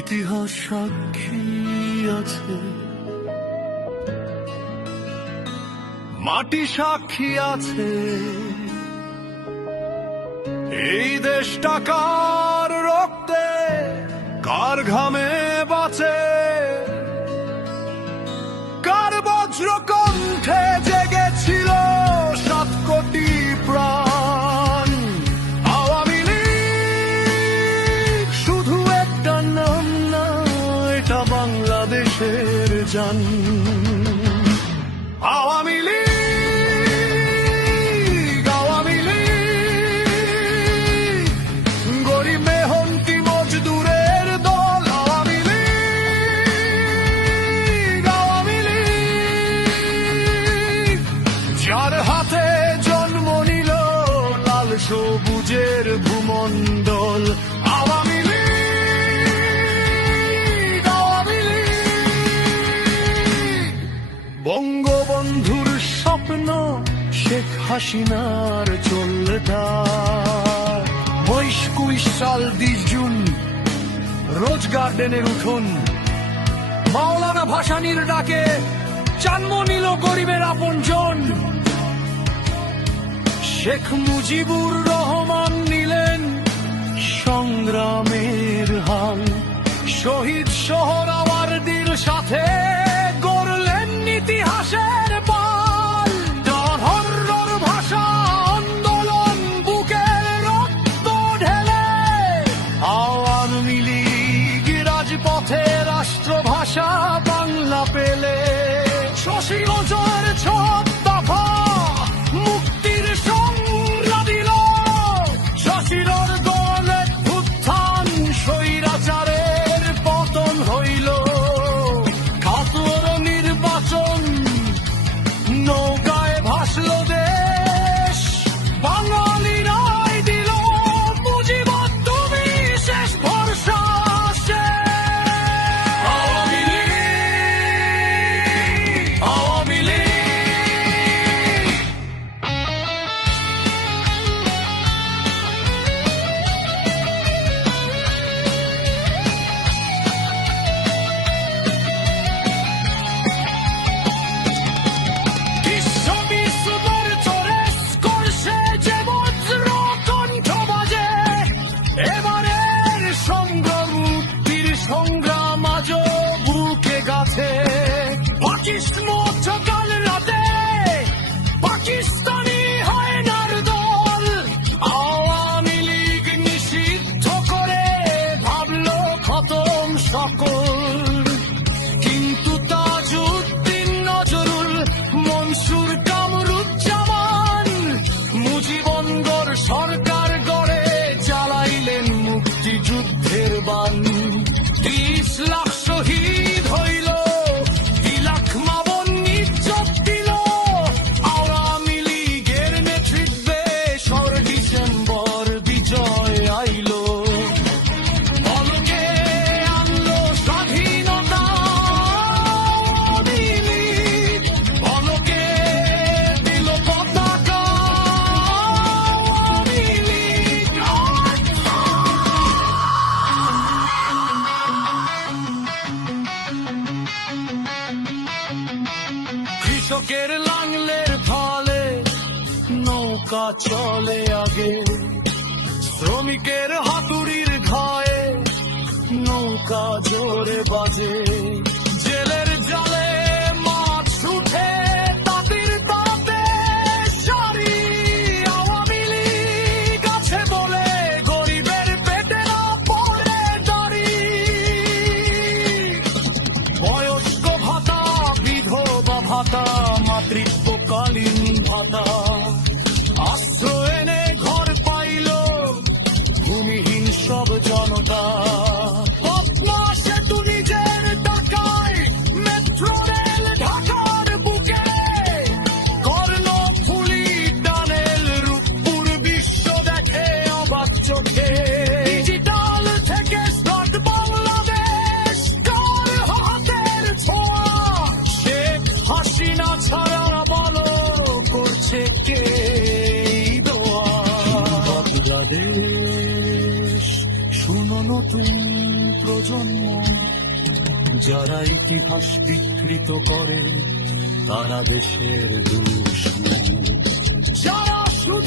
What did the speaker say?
ইতিহাস সাক্ষী আছে, মাটি সাক্ষী আছে, এই দেশটা কার রক্তে কার ঘামে বাঁচে, কার বজ্র কণ্ঠে জেগেছিল 7 কোটি প্রাণ। আওয়ামী লীগ শুধু একটা নাম না, এটা বাংলাদেশের জান। আওয়ামী লীগ, আওয়ামী লীগ, গরিব মেহনতি মজদুরের দল। আওয়ামী লীগ, আওয়ামী লীগ, যার হাতে জন্ম নিল লাল সবুজের ভূমণ্ডল। আওয়ামী লীগ, আওয়ামী লীগ, বঙ্গবন্ধুর স্বপ্ন শেখ হাসিনার চলতার। ২৯ সাল ২০ জুন রোজ গার্ডেনের উঠোন, মাওলানা ভাসানীর ডাকে জন্ম নিল গরিবের আপনজন। শেখ মুজিবুর রহমান নিলেন সংগ্রামের হাল, শহীদ সোহরাওয়ার্দীর সাথে গড়লেন ইতিহাসের পাল। জনহরর ভাষা আন্দোলন বুকের রক্ত ঢেলে, আওয়ামী লীগ রাজপথে রাষ্ট্রভাষা বাংলা পেলে। শশী নজর 6 দফা মুক্তির সংজ্ঞা দিল, শশীর দলে উত্থান স্বৈরাচারের পতন হইল। কাতর নির্বাচন নৌকায় ভাসল দেশ, বাঙালি রায় দিল মুজিব তুমি শেষ ভরসা শেষ। আওয়ামী লীগ, আওয়ামী লীগ, বিশ্ববিশ্বের চরে করছে যে বজ্র কণ্ঠ বাজে। এবারের সংগ্রাম মুক্তির সংগ্রাম আজ বুকে গাছে। কাল রাতে পাকিস্তানি হায়নার দল আওয়ামী লীগ নিষিদ্ধ করে ভাবলো খতম সকল। কিন্তু তাজউদ্দিন নজরুল, মনসুর কামরুজ্জামান মুজিবনগর সরকার গড়ে চালাইলেন মুক্তিযুদ্ধের বান। 30 লাখ শহীদ হইল, 2 লাখ মাবন ইজ্জত দিল। আওয়ামী লীগের নেতৃত্বে 4 ডিসেম্বর বিজয় আইল। পলকে আনলো স্বাধীনতা আওয়ামী লীগ, পলকে দিল পতাকা আওয়ামী লীগ। কৃষকের লাঙলের ফলে নৌকা চলে আগে, শ্রমিকের হাতুড়ির ঘায়ে নৌকা জোরে বাজে। জেলের জালে মাছ উঠে তাঁতির তাঁতে সারি, আওয়ামী লীগ আছে বলে গরিবের পেটে না পড়ে দাড়ি। বয়স্ক ভাতা, বিধবা ভাতা, মাতৃত্বকালীন ভাতা, আশ্রয় এনে ঘর পাইল ভূমিহীন সব জনতা। পদ্মা সেতু নিজের টাকায়, মেট্রো রেল ঢাকার বুকে, কর্ণফুলী টানেল রূপপুর বিশ্ব দেখে অবাক চোখে। ডিজিটাল থেকে স্মার্ট বাংলাদেশ, কার হাতের ছোঁয়া, শেখ হাসিনা ছাড়া বলো করছে কে এই দোয়া। বাংলাদেশ শুনো নতুন প্রজন্ম, যারা ইতিহাস বিকৃত করে তারা দেশের দুশ্মন, যারা সুদ